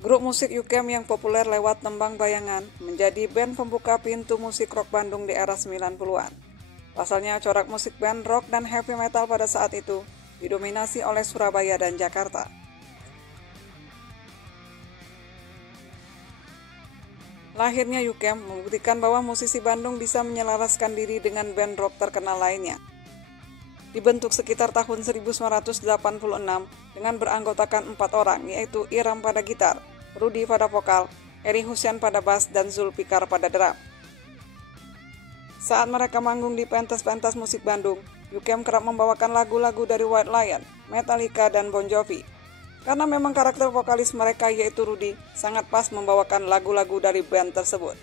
Grup musik Yukem yang populer lewat Tembang Bayangan menjadi band pembuka pintu musik rock Bandung di era 90-an. Pasalnya corak musik band rock dan heavy metal pada saat itu didominasi oleh Surabaya dan Jakarta. Lahirnya Yukem membuktikan bahwa musisi Bandung bisa menyelaraskan diri dengan band rock terkenal lainnya. Dibentuk sekitar tahun 1986 dengan beranggotakan 4 orang, yaitu Iram pada gitar, Rudi pada vokal, Eri Hussein pada bass, dan Zulfikar pada drum. Saat mereka manggung di pentas-pentas musik Bandung, Yukem kerap membawakan lagu-lagu dari White Lion, Metallica, dan Bon Jovi. Karena memang karakter vokalis mereka yaitu Rudi sangat pas membawakan lagu-lagu dari band tersebut.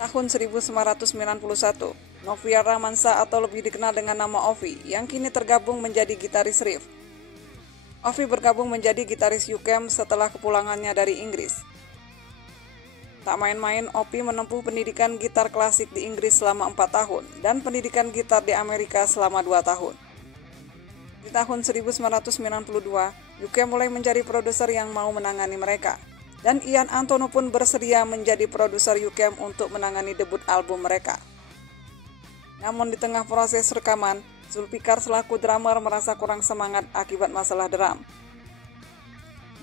Tahun 1991, Novia Ramansa atau lebih dikenal dengan nama Ovi yang kini tergabung menjadi gitaris Riff. Ovi bergabung menjadi gitaris Yukem setelah kepulangannya dari Inggris. Tak main-main, Ovi menempuh pendidikan gitar klasik di Inggris selama 4 tahun dan pendidikan gitar di Amerika selama 2 tahun. Di tahun 1992, Yukem mulai menjadi produser yang mau menangani mereka. Dan Ian Antono pun bersedia menjadi produser Yukem untuk menangani debut album mereka. Namun di tengah proses rekaman, Zulfikar selaku drummer merasa kurang semangat akibat masalah drum.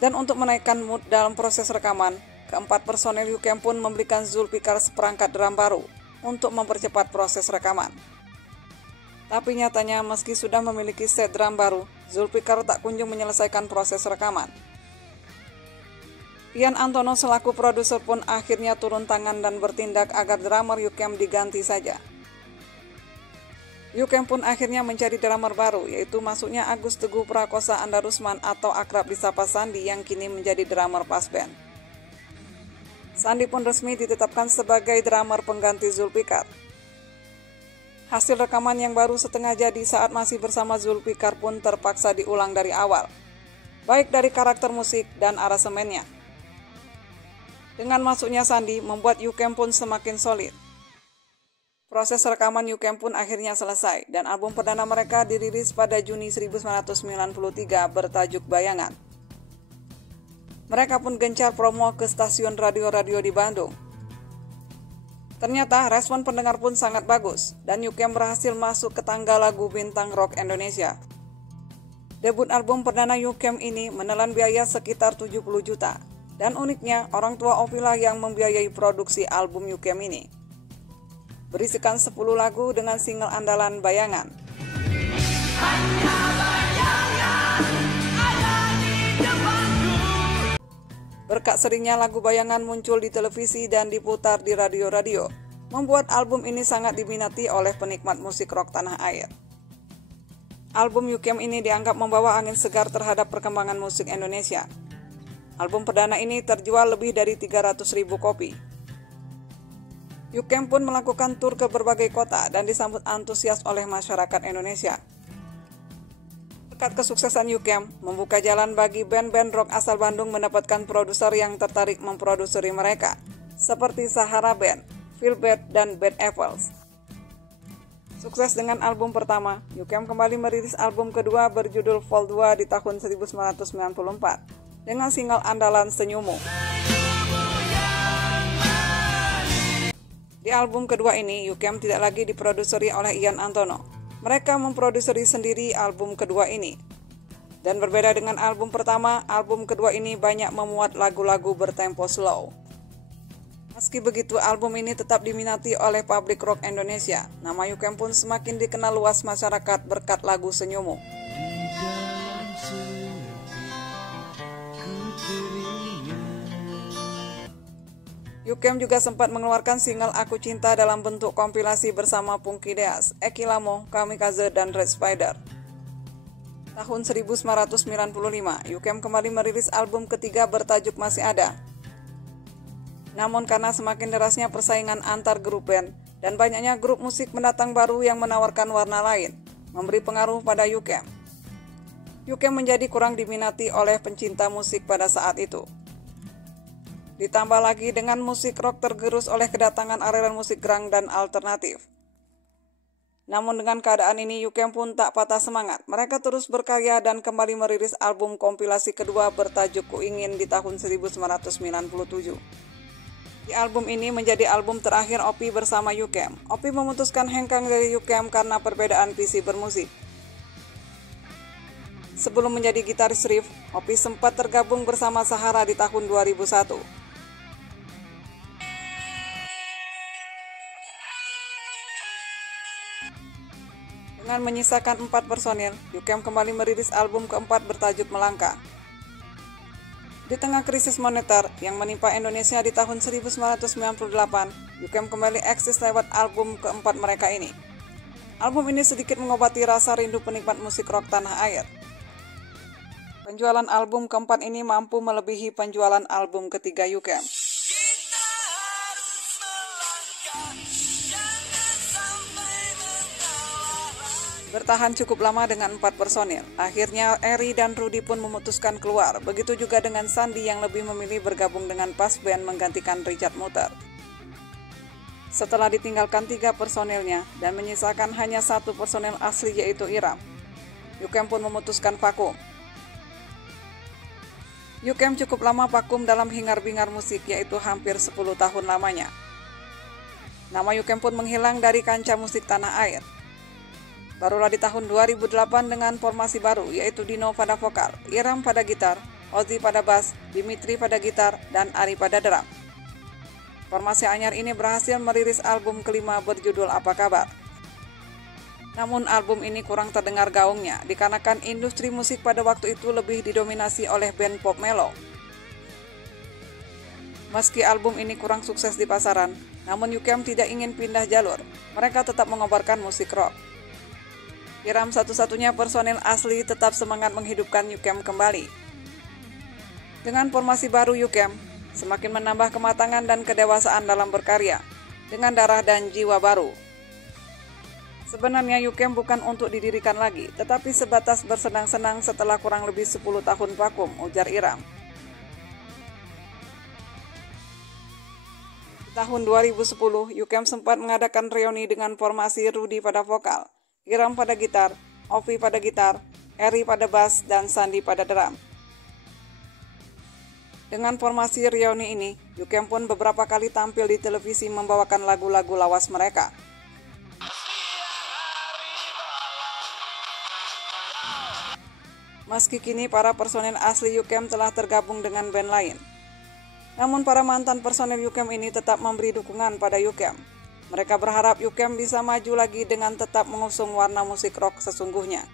Dan untuk menaikkan mood dalam proses rekaman, keempat personel Yukem pun memberikan Zulfikar seperangkat drum baru untuk mempercepat proses rekaman. Tapi nyatanya meski sudah memiliki set drum baru, Zulfikar tak kunjung menyelesaikan proses rekaman. Ian Antono selaku produser pun akhirnya turun tangan dan bertindak agar drummer Yukem diganti saja. Yukem pun akhirnya mencari drummer baru, yaitu masuknya Agus Teguh Prakosa Andarusman atau akrab disapa Sandi yang kini menjadi drummer pas band. Sandi pun resmi ditetapkan sebagai drummer pengganti Zulfikar. Hasil rekaman yang baru setengah jadi saat masih bersama Zulfikar pun terpaksa diulang dari awal, baik dari karakter musik dan aransemennya. Dengan masuknya Sandi membuat Yukem pun semakin solid. Proses rekaman Yukem pun akhirnya selesai dan album perdana mereka dirilis pada Juni 1993 bertajuk Bayangan. Mereka pun gencar promo ke stasiun radio-radio di Bandung. Ternyata respon pendengar pun sangat bagus dan Yukem berhasil masuk ke tangga lagu bintang rock Indonesia. Debut album perdana Yukem ini menelan biaya sekitar 70 juta. Dan uniknya, orang tua Ovi lah yang membiayai produksi album Yukem ini. Berisikan 10 lagu dengan single andalan Bayangan. Hanya bayangan ada di depanku. Berkat seringnya lagu Bayangan muncul di televisi dan diputar di radio-radio, membuat album ini sangat diminati oleh penikmat musik rock tanah air. Album Yukem ini dianggap membawa angin segar terhadap perkembangan musik Indonesia. Album perdana ini terjual lebih dari 300.000 kopi. Yukem pun melakukan tur ke berbagai kota dan disambut antusias oleh masyarakat Indonesia. Berkat kesuksesan Yukem, membuka jalan bagi band-band rock asal Bandung mendapatkan produser yang tertarik memproduseri mereka, seperti Sahara Band, Feel Bad, dan Bad Apples. Sukses dengan album pertama, Yukem kembali merilis album kedua berjudul Vol 2 di tahun 1994. Dengan single andalan Senyummu. Di album kedua ini, Yukem tidak lagi diproduseri oleh Ian Antono. Mereka memproduseri sendiri album kedua ini. Dan berbeda dengan album pertama, album kedua ini banyak memuat lagu-lagu bertempo slow. Meski begitu, album ini tetap diminati oleh publik rock Indonesia. Nama Yukem pun semakin dikenal luas masyarakat berkat lagu Senyummu. Yukem juga sempat mengeluarkan single Aku Cinta dalam bentuk kompilasi bersama Punky Deas, Eki Lamo, Kamikaze, dan Red Spider. Tahun 1995, Yukem kembali merilis album ketiga bertajuk Masih Ada. Namun karena semakin derasnya persaingan antar grup band dan banyaknya grup musik pendatang baru yang menawarkan warna lain, memberi pengaruh pada Yukem. Yukem menjadi kurang diminati oleh pencinta musik pada saat itu. Ditambah lagi dengan musik rock tergerus oleh kedatangan aliran musik grunge dan alternatif. Namun dengan keadaan ini, U-Camp pun tak patah semangat. Mereka terus berkarya dan kembali merilis album kompilasi kedua bertajuk Ku Ingin di tahun 1997. Di album ini menjadi album terakhir Opi bersama U-Camp. Opi memutuskan hengkang dari U-Camp karena perbedaan visi bermusik. Sebelum menjadi gitaris Riff, Opi sempat tergabung bersama Sahara di tahun 2001. Dengan menyisakan 4 personil, U-Camp kembali merilis album keempat bertajuk Melangkah. Di tengah krisis moneter yang menimpa Indonesia di tahun 1998, U-Camp kembali eksis lewat album keempat mereka ini. Album ini sedikit mengobati rasa rindu penikmat musik rock tanah air. Penjualan album keempat ini mampu melebihi penjualan album ketiga U-Camp. Bertahan cukup lama dengan 4 personil. Akhirnya Eri dan Rudy pun memutuskan keluar. Begitu juga dengan Sandi yang lebih memilih bergabung dengan Pas Band menggantikan Richard Muter. Setelah ditinggalkan 3 personilnya dan menyisakan hanya 1 personil asli yaitu Iram, U-Camp pun memutuskan vakum. U-Camp cukup lama vakum dalam hingar-bingar musik yaitu hampir 10 tahun lamanya. Nama U-Camp pun menghilang dari kancah musik tanah air. Barulah di tahun 2008 dengan formasi baru yaitu Dino pada vokal, Iram pada gitar, Ozzy pada bass, Dimitri pada gitar, dan Ari pada drum. Formasi anyar ini berhasil merilis album kelima berjudul Apa Kabar. Namun album ini kurang terdengar gaungnya dikarenakan industri musik pada waktu itu lebih didominasi oleh band pop mellow. Meski album ini kurang sukses di pasaran, namun U-Camp tidak ingin pindah jalur. Mereka tetap mengobarkan musik rock. Iram satu-satunya personil asli tetap semangat menghidupkan U-Camp kembali. Dengan formasi baru U-Camp, semakin menambah kematangan dan kedewasaan dalam berkarya, dengan darah dan jiwa baru. Sebenarnya U-Camp bukan untuk didirikan lagi, tetapi sebatas bersenang-senang setelah kurang lebih 10 tahun vakum, ujar Iram. Di tahun 2010, U-Camp sempat mengadakan reuni dengan formasi Rudy pada vokal, Iram pada gitar, Ovi pada gitar, Eri pada bass, dan Sandi pada drum. Dengan formasi reuni ini, U-Camp pun beberapa kali tampil di televisi membawakan lagu-lagu lawas mereka. Meski kini para personil asli U-Camp telah tergabung dengan band lain, namun para mantan personil U-Camp ini tetap memberi dukungan pada U-Camp. Mereka berharap U-Camp bisa maju lagi dengan tetap mengusung warna musik rock sesungguhnya.